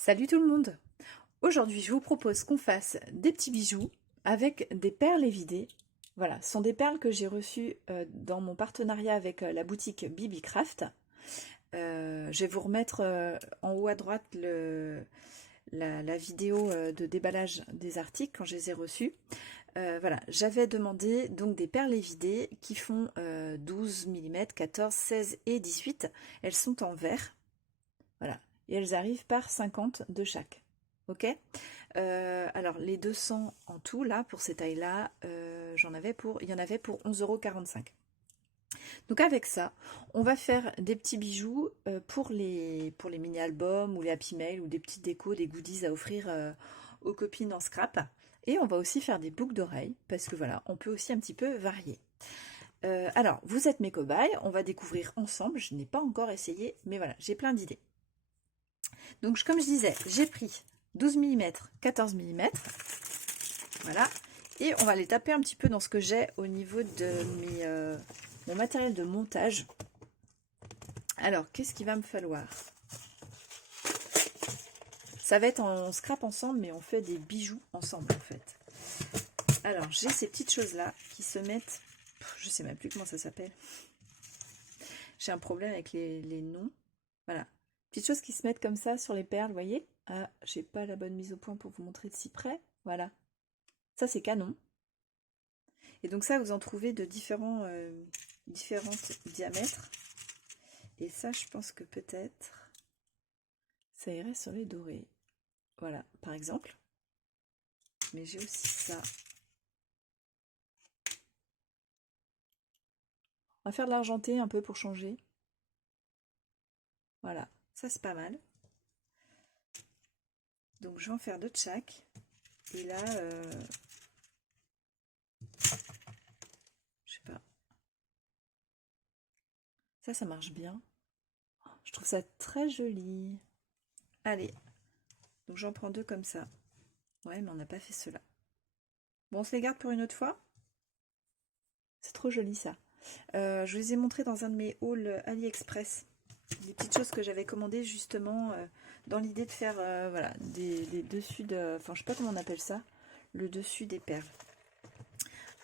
Salut tout le monde! Aujourd'hui, je vous propose qu'on fasse des petits bijoux avec des perles évidées. Voilà, ce sont des perles que j'ai reçues dans mon partenariat avec la boutique Bibi Craft. Je vais vous remettre en haut à droite la vidéo de déballage des articles quand je les ai reçus. Voilà, j'avais demandé donc des perles évidées qui font 12 mm, 14, 16 et 18. Elles sont en verre. Voilà. Et elles arrivent par 50 de chaque. Ok. Alors les 200 en tout, là, pour ces tailles-là, il y en avait pour 11,45 €. Donc avec ça, on va faire des petits bijoux pour les mini-albums ou les happy mail ou des petites décos, des goodies à offrir aux copines en scrap. Et on va aussi faire des boucles d'oreilles, parce que voilà, on peut aussi un petit peu varier. Alors, vous êtes mes cobayes, on va découvrir ensemble. Je n'ai pas encore essayé, mais voilà, j'ai plein d'idées. Donc, comme je disais, j'ai pris 12 mm, 14 mm. Voilà. Et on va les taper un petit peu dans ce que j'ai au niveau de mon matériel de montage. Alors, qu'est-ce qu'il va me falloir? Ça va être en scrap ensemble, mais on fait des bijoux ensemble, en fait. Alors, j'ai ces petites choses-là qui se mettent... Je sais même plus comment ça s'appelle. J'ai un problème avec les noms. Voilà. Petites choses qui se mettent comme ça sur les perles, vous voyez? Ah, j'ai pas la bonne mise au point pour vous montrer de si près. Voilà. Ça, c'est canon. Et donc ça, vous en trouvez de différents diamètres. Et ça, je pense que peut-être, ça irait sur les dorés. Voilà, par exemple. Mais j'ai aussi ça. On va faire de l'argenté un peu pour changer. Voilà, ça c'est pas mal. Donc je vais en faire deux de chaque. Et là, je sais pas. Ça marche bien. Je trouve ça très joli. Allez, donc j'en prends deux comme ça. Ouais, mais on n'a pas fait cela. Bon, on se les garde pour une autre fois. C'est trop joli ça. Je vous les ai montrés dans un de mes hauls AliExpress. Des petites choses que j'avais commandées justement dans l'idée de faire voilà, des dessus de... Enfin, je sais pas comment on appelle ça. Le dessus des perles.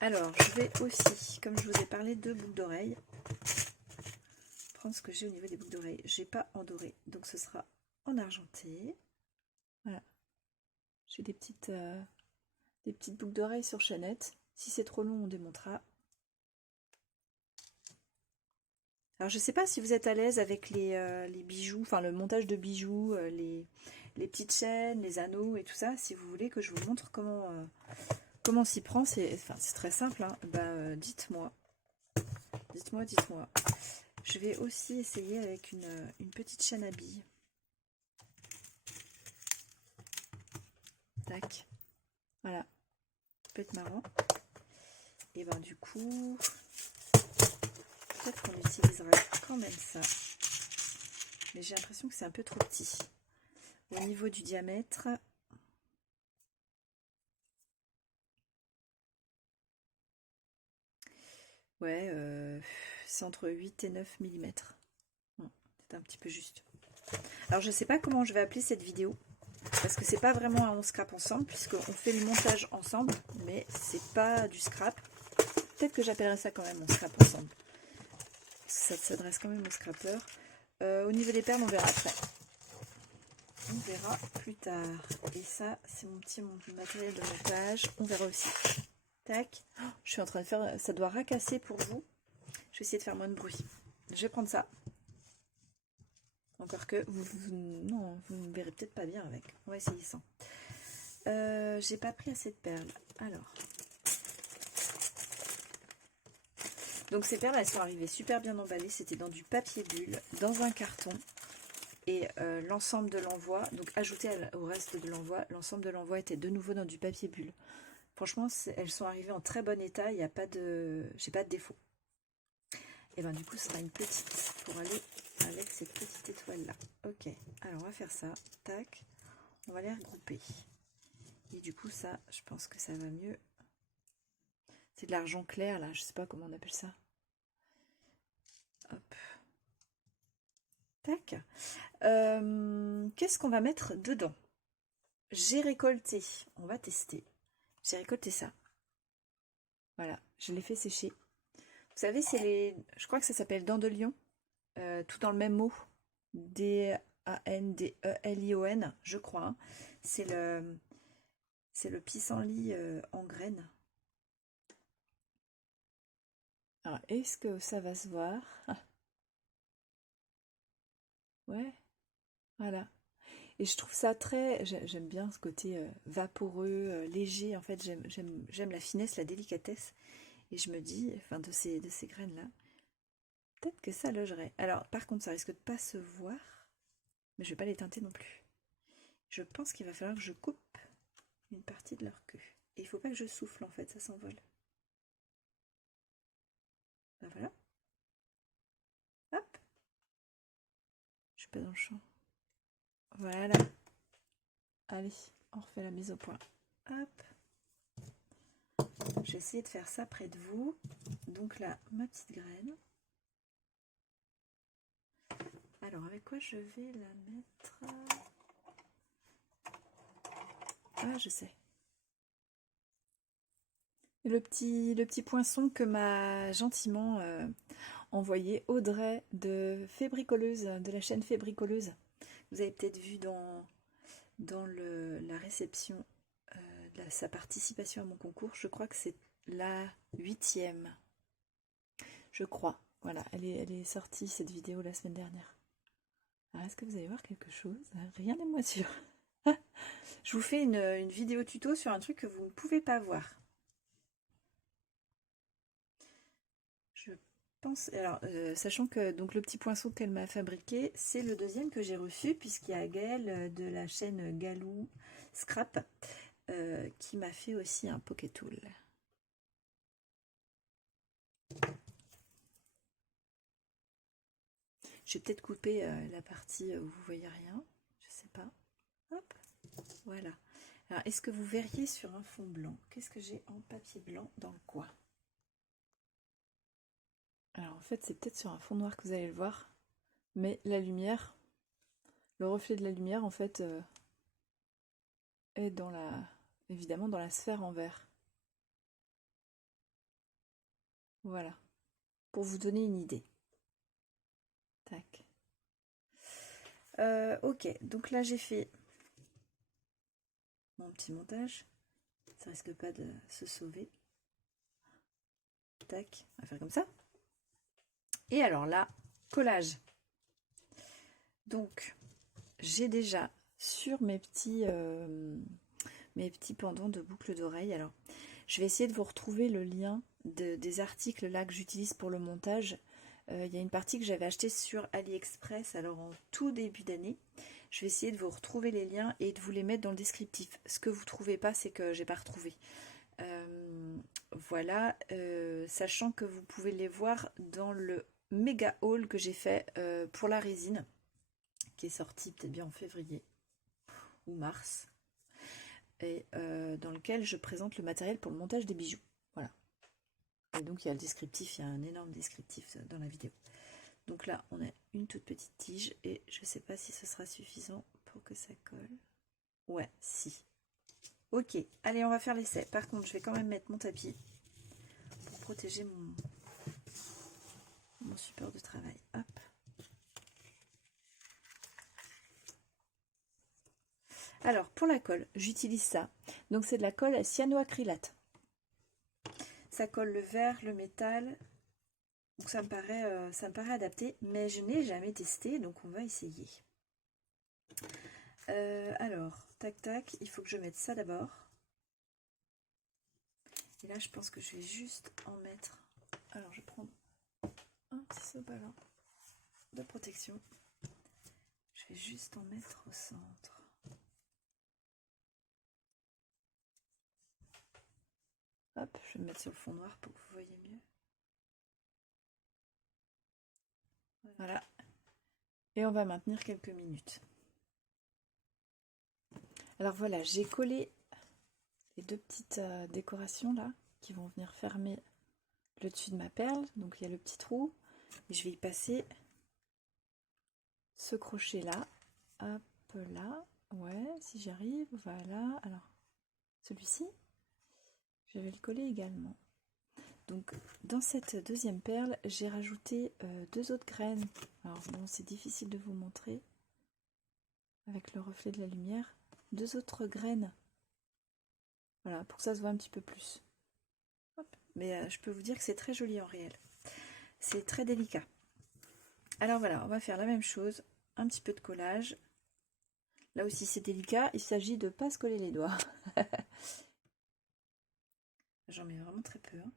Alors, je vais aussi, comme je vous ai parlé de boucles d'oreilles, prendre ce que j'ai au niveau des boucles d'oreilles. J'ai pas en doré, donc ce sera en argenté. Voilà. J'ai des petites boucles d'oreilles sur chaînette. Si c'est trop long, on démontera. Alors je sais pas si vous êtes à l'aise avec les bijoux, enfin le montage de bijoux, les petites chaînes, les anneaux et tout ça. Si vous voulez que je vous montre comment s'y prend, c'est très simple. Hein. Dites-moi. Dites-moi. Je vais aussi essayer avec une petite chaîne à billes. Tac. Voilà. Ça peut être marrant. Et ben du coup, peut-être qu'on utilisera quand même ça. Mais j'ai l'impression que c'est un peu trop petit. Au niveau du diamètre, ouais, c'est entre 8 et 9 mm. C'est un petit peu juste. Alors je sais pas comment je vais appeler cette vidéo. Parce que c'est pas vraiment un on scrap ensemble. Puisqu'on fait le montage ensemble. Mais c'est pas du scrap. Peut-être que j'appellerai ça quand même on scrap ensemble. Ça s'adresse quand même aux scrappeurs. Au niveau des perles, on verra après. On verra plus tard. Et ça, c'est mon petit matériel de montage. On verra aussi. Tac. Oh, je suis en train de faire... Ça doit racasser pour vous. Je vais essayer de faire moins de bruit. Je vais prendre ça. Encore que non, vous ne verrez peut-être pas bien avec. On va essayer sans. J'ai pas pris assez de perles. Alors. Donc ces perles, elles sont arrivées super bien emballées. C'était dans du papier bulle, dans un carton. Et l'ensemble de l'envoi, donc ajouté au reste de l'envoi, l'ensemble de l'envoi était de nouveau dans du papier bulle. Franchement, elles sont arrivées en très bon état. Il n'y a pas de... J'ai pas de défaut. Et ben du coup, ce sera une petite pour aller avec cette petite étoile là. Ok, alors on va faire ça. Tac, on va les regrouper. Et du coup, ça, je pense que ça va mieux. C'est de l'argent clair là, je sais pas comment on appelle ça. Hop. Tac. Qu'est-ce qu'on va mettre dedans? J'ai récolté, on va tester. J'ai récolté ça. Voilà, je l'ai fait sécher. Vous savez, c'est les... Je crois que ça s'appelle dents de lion. Tout dans le même mot. Dandelion, je crois. Hein. C'est le pissenlit en graines. Alors, est-ce que ça va se voir? Ah, ouais, voilà. Et je trouve ça très... J'aime bien ce côté vaporeux, léger. En fait, j'aime la finesse, la délicatesse. Et je me dis, enfin, de ces graines-là, peut-être que ça logerait. Alors, par contre, ça risque de pas se voir. Mais je vais pas les teinter non plus. Je pense qu'il va falloir que je coupe une partie de leur queue. Et il faut pas que je souffle en fait, ça s'envole. Ben voilà. Hop. Je suis pas dans le champ. Voilà. Allez, on refait la mise au point. Hop. Je vais essayer de faire ça près de vous. Donc là, ma petite graine. Alors, avec quoi je vais la mettre? Ah, je sais. Le petit poinçon que m'a gentiment envoyé Audrey de Fébricoleuse, de la chaîne Fébricoleuse. Vous avez peut-être vu dans la réception de sa participation à mon concours, je crois que c'est la 8e. Je crois. Voilà, elle est sortie cette vidéo la semaine dernière. Alors, est-ce que vous allez voir quelque chose? Rien n'est moins sûr. Je vous fais une vidéo tuto sur un truc que vous ne pouvez pas voir. Je pense, alors, sachant que donc le petit poinçon qu'elle m'a fabriqué, c'est le deuxième que j'ai reçu, puisqu'il y a Gaëlle de la chaîne Galou Scrap qui m'a fait aussi un Poké Tool. Je vais peut-être couper la partie où vous voyez rien, je sais pas. Hop, voilà. Alors, est-ce que vous verriez sur un fond blanc? Qu'est-ce que j'ai en papier blanc dans le coin? Alors, en fait, c'est peut-être sur un fond noir que vous allez le voir, mais la lumière, le reflet de la lumière, en fait, est évidemment dans la sphère en verre. Voilà, pour vous donner une idée. Tac. Ok, donc là j'ai fait mon petit montage. Ça risque pas de se sauver. Tac, on va faire comme ça. Et alors là, collage. Donc, j'ai déjà sur mes petits pendants de boucles d'oreilles. Alors, je vais essayer de vous retrouver le lien des articles là que j'utilise pour le montage. Il y a une partie que j'avais achetée sur AliExpress, alors en tout début d'année. Je vais essayer de vous retrouver les liens et de vous les mettre dans le descriptif. Ce que vous ne trouvez pas, c'est que j'ai pas retrouvé. Voilà, sachant que vous pouvez les voir dans le méga haul que j'ai fait pour la résine, qui est sorti peut-être bien en février ou mars, et dans lequel je présente le matériel pour le montage des bijoux. Voilà. Et donc il y a le descriptif, il y a un énorme descriptif dans la vidéo. Donc là, on a une toute petite tige et je ne sais pas si ce sera suffisant pour que ça colle. Ouais, si. Ok, allez, on va faire l'essai. Par contre, je vais quand même mettre mon tapis pour protéger mon support de travail. Hop. Alors, pour la colle, j'utilise ça. Donc, c'est de la colle cyanoacrylate. Ça colle le verre, le métal. Donc, ça me paraît adapté, mais je n'ai jamais testé, donc on va essayer. Alors, tac, tac, il faut que je mette ça d'abord. Et là, je pense que je vais juste en mettre... Alors, je prends un petit sopalin de protection. Je vais juste en mettre au centre. Hop, je vais me mettre sur le fond noir pour que vous voyez mieux. Voilà. Et on va maintenir quelques minutes. Alors voilà, j'ai collé les deux petites décorations là qui vont venir fermer le dessus de ma perle. Donc il y a le petit trou et je vais y passer ce crochet là, hop là, ouais, si j'arrive, voilà. Alors, celui-ci, je vais le coller également. Donc, dans cette deuxième perle, j'ai rajouté deux autres graines. Alors bon, c'est difficile de vous montrer avec le reflet de la lumière. Deux autres graines. Voilà, pour que ça se voit un petit peu plus. Hop. Mais je peux vous dire que c'est très joli en réel. C'est très délicat. Alors voilà, on va faire la même chose. Un petit peu de collage. Là aussi c'est délicat, il s'agit de ne pas se coller les doigts. J'en mets vraiment très peu. Hein.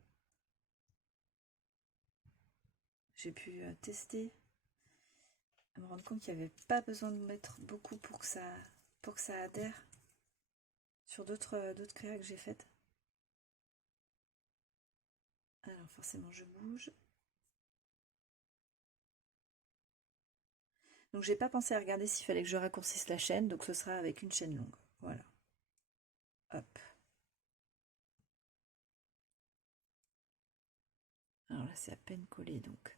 J'ai pu tester, me rendre compte qu'il n'y avait pas besoin de mettre beaucoup pour que ça adhère sur d'autres créas que j'ai faites. Alors forcément je bouge. Donc j'ai pas pensé à regarder s'il fallait que je raccourcisse la chaîne, donc ce sera avec une chaîne longue. Voilà. Hop. Alors là c'est à peine collé donc.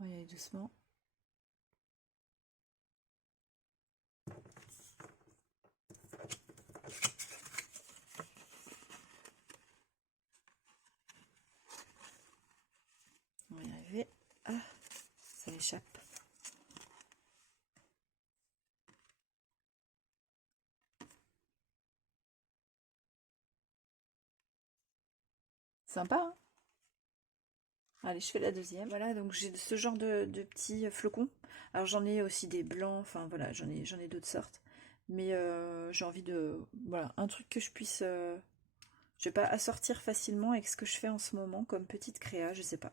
On va y aller doucement. On va y arriver. Ah, ça m'échappe. Sympa, hein? Allez, je fais la deuxième. Voilà, donc j'ai ce genre de petits flocons. Alors j'en ai aussi des blancs, enfin voilà, j'en ai d'autres sortes. Mais j'ai envie de... Voilà, un truc que je puisse... je vais pas assortir facilement avec ce que je fais en ce moment comme petite créa, je sais pas.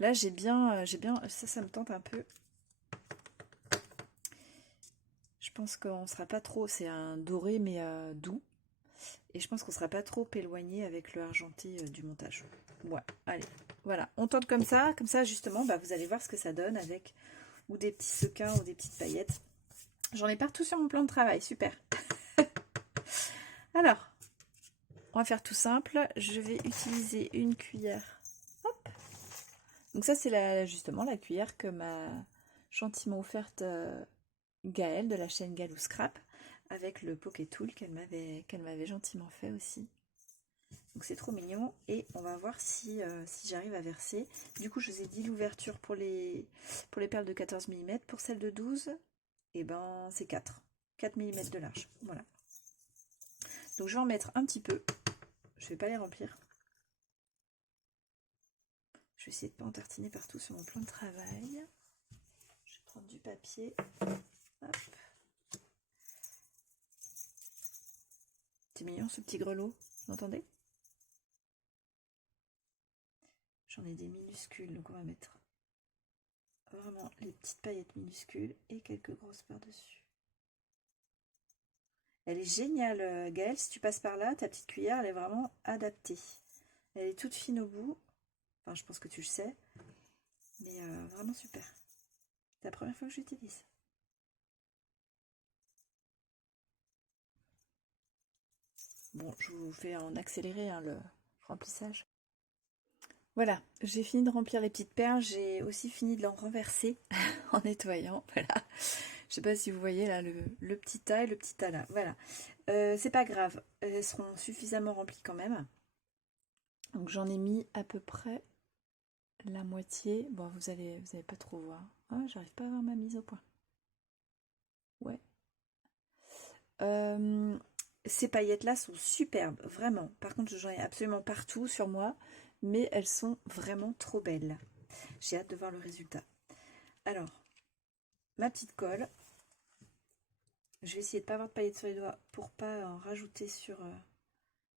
Là j'ai bien... ça me tente un peu. Je pense qu'on sera pas trop... C'est un doré mais doux. Et je pense qu'on sera pas trop éloigné avec le argenté du montage. Ouais, allez, voilà, on tente comme ça justement, bah, vous allez voir ce que ça donne avec ou des petits sequins ou des petites paillettes. J'en ai partout sur mon plan de travail, super. Alors, on va faire tout simple, je vais utiliser une cuillère. Hop. Donc ça c'est justement la cuillère que m'a gentiment offerte Gaëlle de la chaîne Galou Scrap avec le Poké Tool qu'elle m'avait gentiment fait aussi. Donc c'est trop mignon et on va voir si j'arrive à verser. Du coup je vous ai dit l'ouverture pour les perles de 14 mm. Pour celles de 12, et ben c'est 4 mm de large. Voilà. Donc je vais en mettre un petit peu. Je vais pas les remplir. Je vais essayer de ne pas en tartiner partout sur mon plan de travail. Je vais prendre du papier. Hop. C'est mignon ce petit grelot, vous entendez? J'en ai des minuscules, donc on va mettre vraiment les petites paillettes minuscules et quelques grosses par-dessus. Elle est géniale, Gaëlle, si tu passes par là, ta petite cuillère, elle est vraiment adaptée. Elle est toute fine au bout, enfin je pense que tu le sais, mais vraiment super. C'est la première fois que j'utilise. Bon, je vous fais en accéléré hein, le remplissage. Voilà, j'ai fini de remplir les petites perles, j'ai aussi fini de l'en renverser en nettoyant, voilà. Je sais pas si vous voyez là le petit tas et le petit tas là, voilà. C'est pas grave, elles seront suffisamment remplies quand même. Donc j'en ai mis à peu près la moitié. Bon, vous allez pas trop voir. Ah, j'arrive pas à voir ma mise au point. Ouais. Ces paillettes-là sont superbes, vraiment. Par contre, j'en ai absolument partout sur moi, mais elles sont vraiment trop belles. J'ai hâte de voir le résultat. Alors, ma petite colle. Je vais essayer de ne pas avoir de paillettes sur les doigts pour pas en rajouter sur...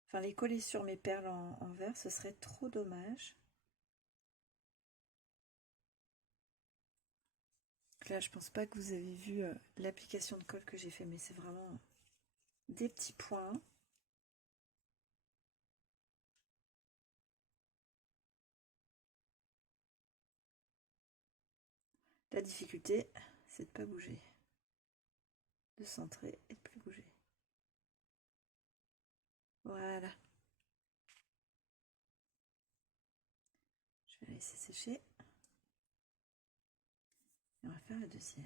Enfin, les coller sur mes perles en verre, ce serait trop dommage. Donc là, je pense pas que vous avez vu l'application de colle que j'ai fait, mais c'est vraiment des petits points. La difficulté, c'est de ne pas bouger, de centrer et de plus bouger. Voilà. Je vais la laisser sécher. faire la deuxième.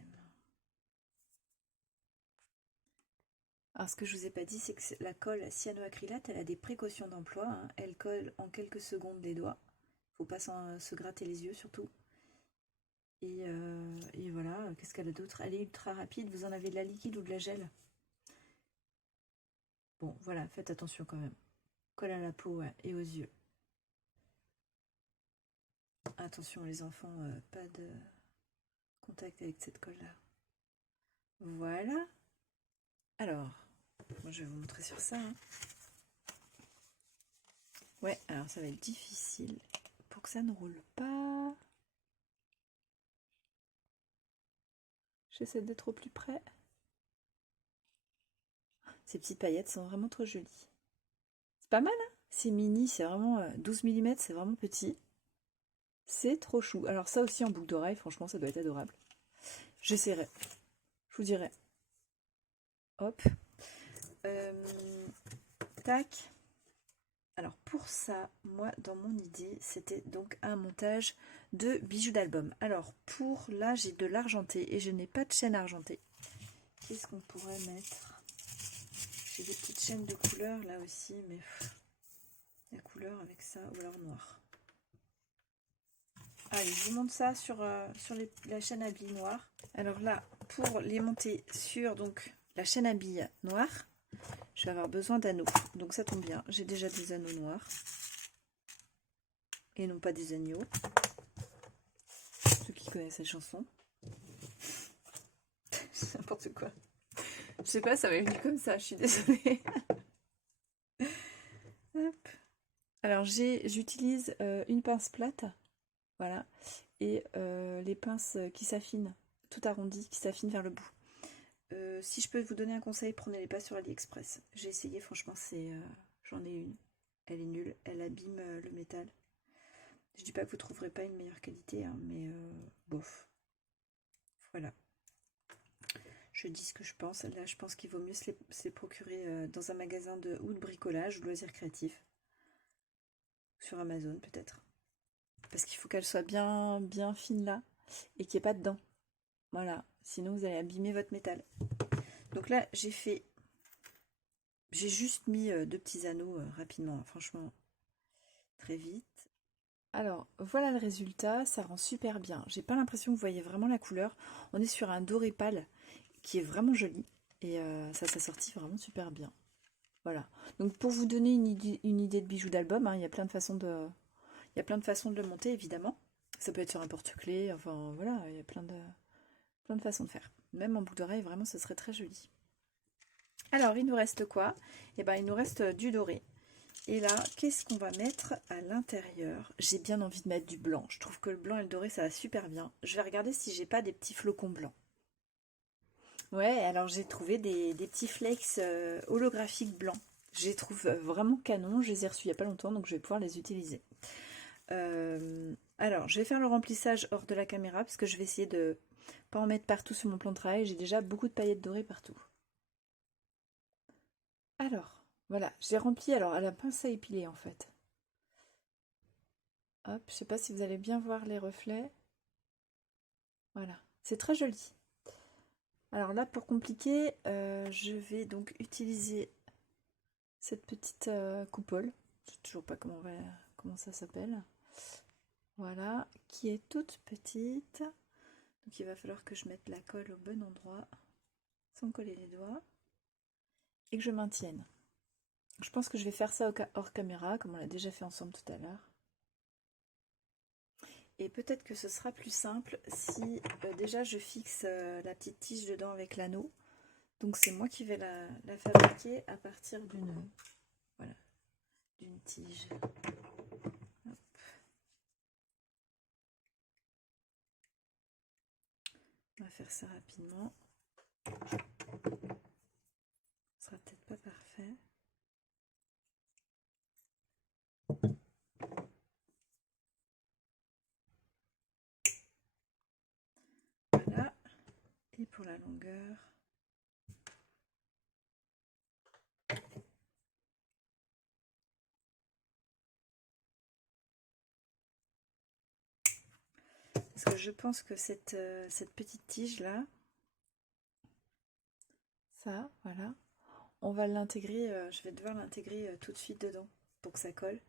Alors ce que je vous ai pas dit, c'est que la colle cyanoacrylate, elle a des précautions d'emploi, hein. Elle colle en quelques secondes les doigts. Faut pas se gratter les yeux surtout. Et voilà, qu'est-ce qu'elle a d'autre? Elle est ultra rapide, vous en avez de la liquide ou de la gel? Bon, voilà, faites attention quand même. Colle à la peau, ouais, et aux yeux. Attention les enfants, pas de contact avec cette colle-là. Voilà. Alors, moi je vais vous montrer sur ça, hein. Ouais, alors ça va être difficile pour que ça ne roule pas. J'essaie d'être au plus près. Ces petites paillettes sont vraiment trop jolies. C'est pas mal, hein? C'est mini, c'est vraiment 12 mm, c'est vraiment petit. C'est trop chou. Alors ça aussi en boucle d'oreille, franchement, ça doit être adorable. J'essaierai. Je vous dirai. Hop. Tac. Alors pour ça, moi, dans mon idée, c'était donc un montage de bijoux d'album. Alors pour là, j'ai de l'argenté et je n'ai pas de chaîne argentée. Qu'est-ce qu'on pourrait mettre? J'ai des petites chaînes de couleurs là aussi, mais la couleur avec ça, ou alors noir. Allez, je vous montre ça sur la chaîne à billes noire. Alors là, pour les monter sur donc la chaîne à billes noire, je vais avoir besoin d'anneaux. Donc ça tombe bien, j'ai déjà des anneaux noirs. Et non pas des agneaux. Ceux qui connaissent cette chanson. C'est n'importe quoi. Je sais pas, ça m'est venu comme ça, je suis désolée. Hop. Alors j'utilise une pince plate. Voilà. Et les pinces qui s'affinent, tout arrondies, qui s'affinent vers le bout. Si je peux vous donner un conseil, prenez-les pas sur AliExpress. J'ai essayé, franchement, j'en ai une. Elle est nulle, elle abîme le métal. Je dis pas que vous trouverez pas une meilleure qualité, hein, mais bof. Voilà. Je dis ce que je pense. Là, je pense qu'il vaut mieux se les procurer dans un magasin ou de bricolage ou de loisirs créatifs. Sur Amazon, peut-être. Parce qu'il faut qu'elle soit bien, bien fine là et qu'il n'y ait pas de dents. Voilà. Sinon, vous allez abîmer votre métal. Donc là, j'ai juste mis deux petits anneaux rapidement. Franchement, très vite. Alors, voilà le résultat. Ça rend super bien. J'ai pas l'impression que vous voyez vraiment la couleur. On est sur un doré pâle qui est vraiment joli. Et ça s'assortit vraiment super bien. Voilà. Donc pour vous donner une idée de bijoux d'album, hein, il y a plein de façons de le monter, évidemment. Ça peut être sur un porte-clés, enfin voilà, il y a plein de façons de faire. Même en boucle d'oreille, vraiment, ce serait très joli. Alors, il nous reste quoi? Eh ben, il nous reste du doré. Et là, qu'est-ce qu'on va mettre à l'intérieur? J'ai bien envie de mettre du blanc. Je trouve que le blanc et le doré, ça va super bien. Je vais regarder si j'ai pas des petits flocons blancs. Ouais, alors j'ai trouvé des petits flakes holographiques blancs. Je les trouve vraiment canon. Je les ai reçus il n'y a pas longtemps, donc je vais pouvoir les utiliser. Alors, je vais faire le remplissage hors de la caméra parce que je vais essayer de pas en mettre partout sur mon plan de travail. J'ai déjà beaucoup de paillettes dorées partout. Alors, voilà, j'ai rempli alors à la pince à épiler en fait. Hop, je sais pas si vous allez bien voir les reflets. Voilà, c'est très joli. Alors là, pour compliquer, je vais donc utiliser cette petite coupole. Je sais toujours pas comment ça s'appelle. Voilà, qui est toute petite. Donc il va falloir que je mette la colle au bon endroit, sans me coller les doigts, et que je maintienne. Je pense que je vais faire ça hors caméra, comme on l'a déjà fait ensemble tout à l'heure. Et peut-être que ce sera plus simple si déjà je fixe la petite tige dedans avec l'anneau. Donc c'est moi qui vais la fabriquer à partir d'une tige. Hop. On va faire ça rapidement. Ce sera peut-être pas parfait. Voilà. Et pour la longueur. Parce que je pense que cette petite tige là, ça, voilà, on va l'intégrer, je vais devoir l'intégrer tout de suite dedans pour que ça colle.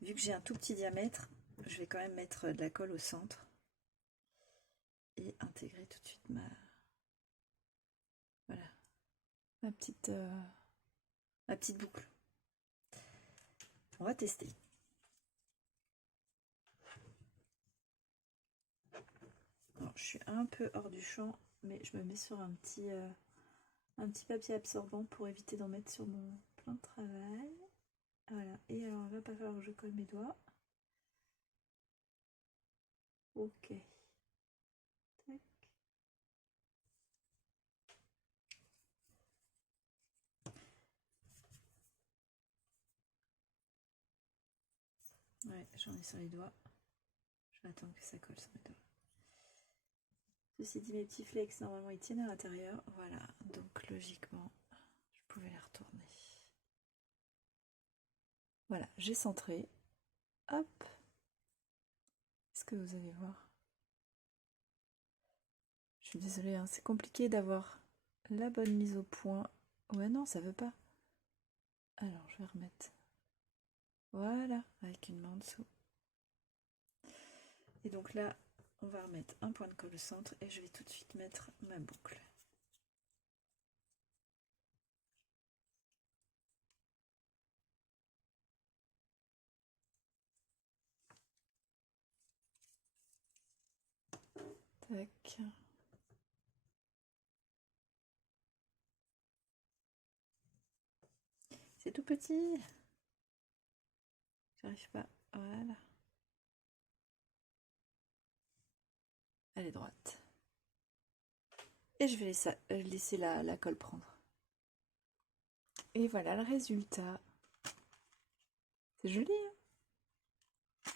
Vu que j'ai un tout petit diamètre, je vais quand même mettre de la colle au centre et intégrer tout de suite voilà, ma petite boucle. On va tester. Alors, je suis un peu hors du champ, mais je me mets sur un petit papier absorbant pour éviter d'en mettre sur mon plan de travail. Voilà, et alors il va pas falloir que je colle mes doigts. Ok. Tac. Ouais, j'en ai sur les doigts. Je vais attendre que ça colle sur mes doigts. Ceci dit, mes petits flex, normalement, ils tiennent à l'intérieur. Voilà, donc logiquement, je pouvais les retourner. Voilà, j'ai centré. Hop. Est-ce que vous allez voir? Je suis désolée, hein, c'est compliqué d'avoir la bonne mise au point. Ouais, non, ça veut pas. Alors, je vais remettre. Voilà, avec une main en dessous. Et donc là, on va remettre un point de colle au centre et je vais tout de suite mettre ma boucle. Tac. C'est tout petit. J'arrive pas. Voilà. Elle est droite. Et je vais laisser la colle prendre. Et voilà le résultat. C'est joli, hein?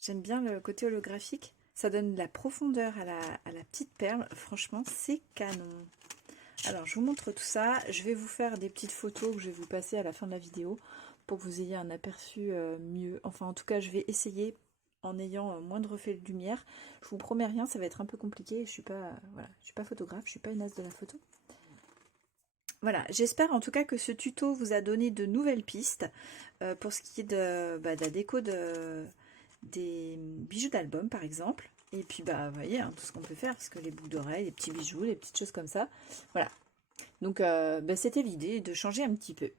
J'aime bien le côté holographique. Ça donne de la profondeur à la petite perle. Franchement, c'est canon. Alors, je vous montre tout ça. Je vais vous faire des petites photos que je vais vous passer à la fin de la vidéo pour que vous ayez un aperçu mieux. Enfin, en tout cas, je vais essayer en ayant moins de reflets de lumière. Je vous promets rien, ça va être un peu compliqué. Je suis pas, voilà, je suis pas photographe, je suis pas une as de la photo. Voilà, j'espère en tout cas que ce tuto vous a donné de nouvelles pistes pour ce qui est de la déco des bijoux d'album par exemple. Et puis vous voyez hein, tout ce qu'on peut faire, parce que les boucles d'oreilles, les petits bijoux, les petites choses comme ça. Voilà. Donc c'était l'idée de changer un petit peu.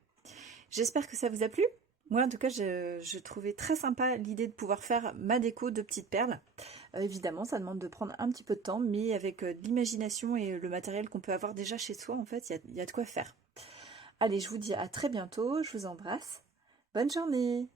J'espère que ça vous a plu. Moi en tout cas je trouvais très sympa l'idée de pouvoir faire ma déco de petites perles. Évidemment ça demande de prendre un petit peu de temps, mais avec de l'imagination et le matériel qu'on peut avoir déjà chez soi, en fait il y a de quoi faire. Allez, je vous dis à très bientôt, je vous embrasse. Bonne journée!